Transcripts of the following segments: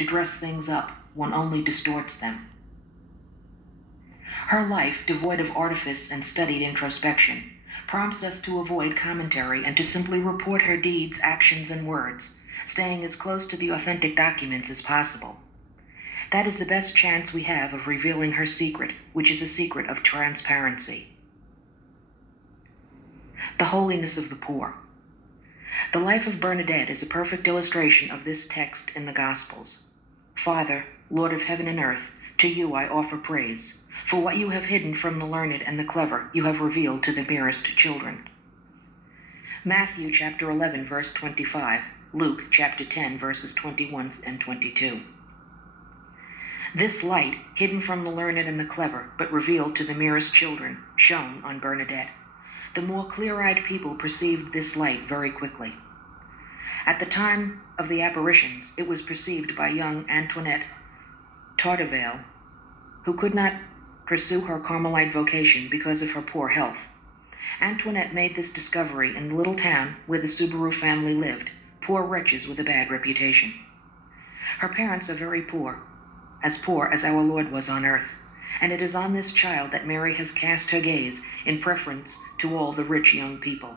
to dress things up, one only distorts them. Her life, devoid of artifice and studied introspection, prompts us to avoid commentary and to simply report her deeds, actions, and words, staying as close to the authentic documents as possible. That is the best chance we have of revealing her secret, which is a secret of transparency. The holiness of the poor. The life of Bernadette is a perfect illustration of this text in the Gospels. Father, Lord of heaven and earth, to you I offer praise. For what you have hidden from the learned and the clever, you have revealed to the merest children. Matthew chapter 11, verse 25. Luke chapter 10, verses 21 and 22. This light, hidden from the learned and the clever, but revealed to the merest children, shone on Bernadette. The more clear-eyed people perceived this light very quickly. At the time of the apparitions, it was perceived by young Antoinette Tardeville, who could not pursue her Carmelite vocation because of her poor health. Antoinette made this discovery in the little town where the Soubirous family lived, poor wretches with a bad reputation. Her parents are very poor as our Lord was on earth, and it is on this child that Mary has cast her gaze in preference to all the rich young people.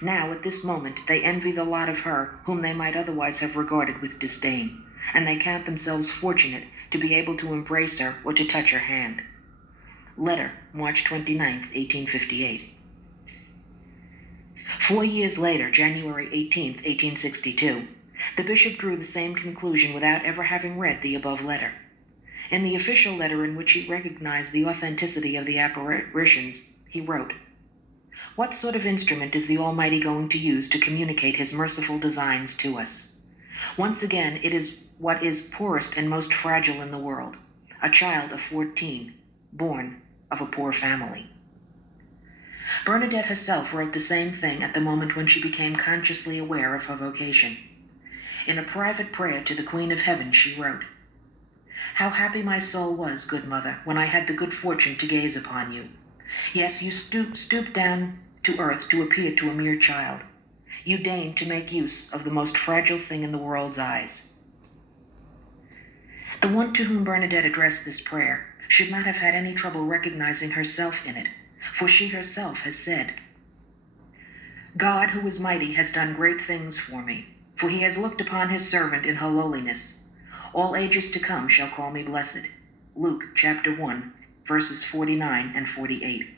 Now, at this moment, they envy the lot of her whom they might otherwise have regarded with disdain, and they count themselves fortunate to be able to embrace her or to touch her hand. Letter, March 29, 1858. 4 years later, January 18, 1862, the bishop drew the same conclusion without ever having read the above letter. In the official letter in which he recognized the authenticity of the apparitions, he wrote, "What sort of instrument is the Almighty going to use to communicate his merciful designs to us? Once again, it is what is poorest and most fragile in the world, a child of 14, born of a poor family." Bernadette herself wrote the same thing at the moment when she became consciously aware of her vocation. In a private prayer to the Queen of Heaven, she wrote, "How happy my soul was, good mother, when I had the good fortune to gaze upon you. Yes, you stooped down to earth to appear to a mere child. You deigned to make use of the most fragile thing in the world's eyes." The one to whom Bernadette addressed this prayer should not have had any trouble recognizing herself in it, for she herself has said, "God, who is mighty, has done great things for me, for he has looked upon his servant in her lowliness. All ages to come shall call me blessed." Luke chapter 1, verses 49 and 48.